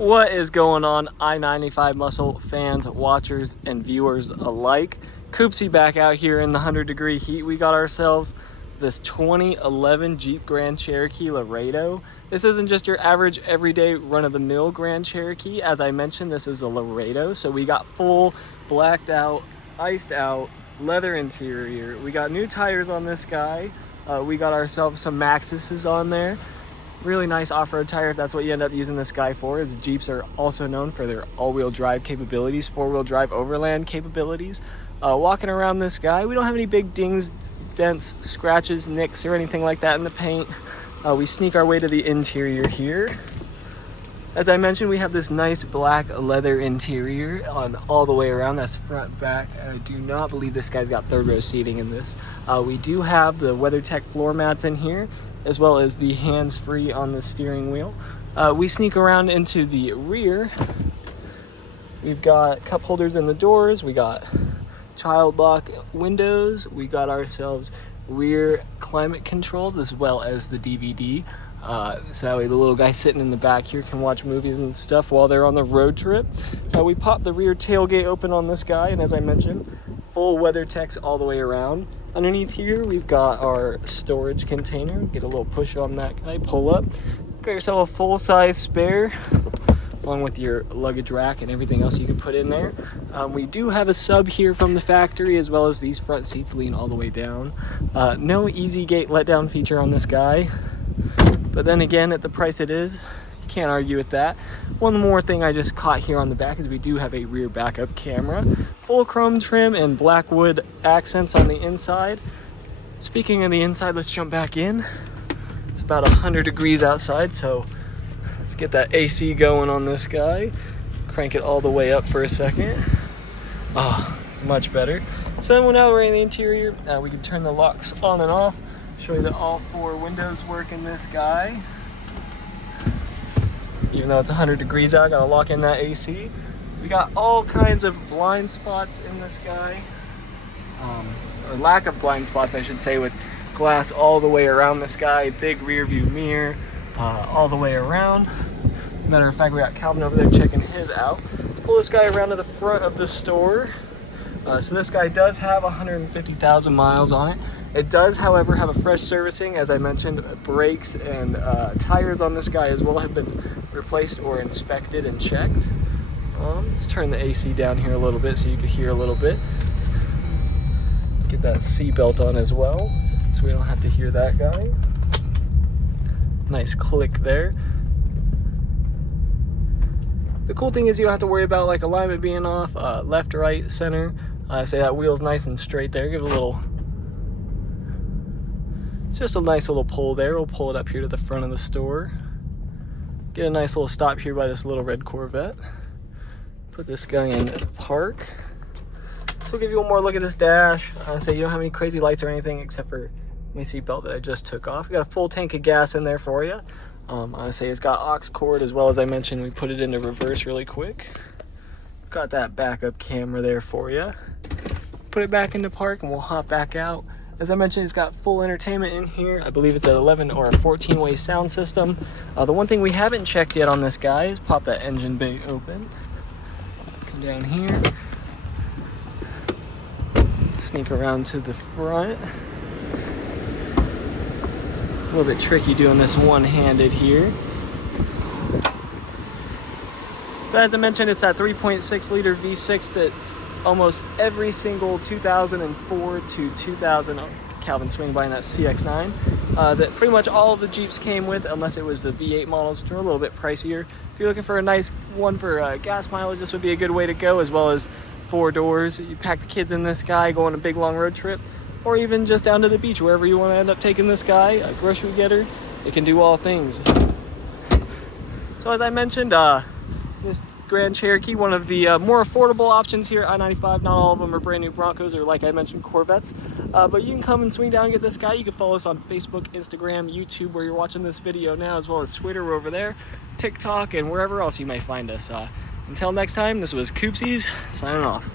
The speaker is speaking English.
What is going on, I-95 muscle fans, watchers, and viewers alike? Coopsy back out here in the 100-degree heat. We got ourselves this 2011 Jeep Grand Cherokee Laredo. This isn't just your average everyday run-of-the-mill Grand Cherokee. As I mentioned, this is a Laredo, so we got full blacked out, iced out leather interior. We got new tires on this guy. We got ourselves some Maxxis on there. Really nice off-road tire if that's what you end up using this guy for, as Jeeps are also known for their all-wheel drive capabilities, four-wheel drive overland capabilities. Walking around this guy, we don't have any big dings, dents, scratches, nicks, or anything like that in the paint. We sneak our way to the interior here. As I mentioned, we have this nice black leather interior on all the way around. That's front, back. I do not believe this guy's got third row seating in this. We do have the WeatherTech floor mats in here, as well as the hands-free on the steering wheel. We sneak around into the rear. We've got cup holders in the doors. We got child lock windows. We got ourselves rear climate controls, as well as the DVD. So that way the little guy sitting in the back here can watch movies and stuff while they're on the road trip. We pop the rear tailgate open on this guy, and as I mentioned, full WeatherTechs all the way around. Underneath here, we've got our storage container. Get a little push on that guy, pull up. Got yourself a full-size spare, along with your luggage rack and everything else you can put in there. We do have a sub here from the factory, as well as these front seats lean all the way down. No easy gate letdown feature on this guy. But then again, at the price it is, you can't argue with that. One more thing I just caught here on the back is we do have a rear backup camera. Full chrome trim and black wood accents on the inside. Speaking of the inside, let's jump back in. It's about 100 degrees outside, so let's get that AC going on this guy. Crank it all the way up for a second. Oh, much better. So then now we're in the interior, we can turn the locks on and off. Show you that all four windows work in this guy. Even though it's 100 degrees out, I gotta lock in that AC. We got all kinds of blind spots in this guy. Or lack of blind spots, I should say, with glass all the way around this guy. Big rear view mirror all the way around. Matter of fact, we got Calvin over there checking his out. Pull this guy around to the front of the store. So this guy does have 150,000 miles on it. It does, however, have a fresh servicing. As I mentioned, brakes and tires on this guy as well have been replaced or inspected and checked. Let's turn the AC down here a little bit so you can hear a little bit. Get that seatbelt on as well, so we don't have to hear that guy. Nice click there. The cool thing is you don't have to worry about like alignment being off, left, right, center. Say that wheel's nice and straight there. Give it a little, just a nice little pull there. We'll pull it up here to the front of the store. Get a nice little stop here by this little red Corvette. Put this guy in park. So we'll give you one more look at this dash. So you don't have any crazy lights or anything except for my seatbelt that I just took off. We got a full tank of gas in there for you. I say it's got aux cord, as well as I mentioned, we put it into reverse really quick. Got that backup camera there for you. Put it back into park and we'll hop back out. As I mentioned, it's got full entertainment in here. I believe it's an 11 or a 14-way sound system. The one thing we haven't checked yet on this guy is pop that engine bay open. Come down here. Sneak around to the front. A little bit tricky doing this one-handed here. But as I mentioned, it's that 3.6 liter V6 that almost every single 2004 to 2000 Calvin swing by in that CX-9 that pretty much all of the Jeeps came with, unless it was the V8 models, which are a little bit pricier. If you're looking for a nice one for gas mileage, this would be a good way to go, as well as 4 doors. You pack the kids in this guy, go on a big long road trip, or even just down to the beach, wherever you want to end up taking this guy, a grocery getter. It can do all things. So as I mentioned, this Grand Cherokee, one of the more affordable options here at I-95. Not all of them are brand new Broncos or, like I mentioned, Corvettes. But you can come and swing down and get this guy. You can follow us on Facebook, Instagram, YouTube, where you're watching this video now, as well as Twitter, we're over there, TikTok, and wherever else you may find us. Until next time, this was Coopsies, signing off.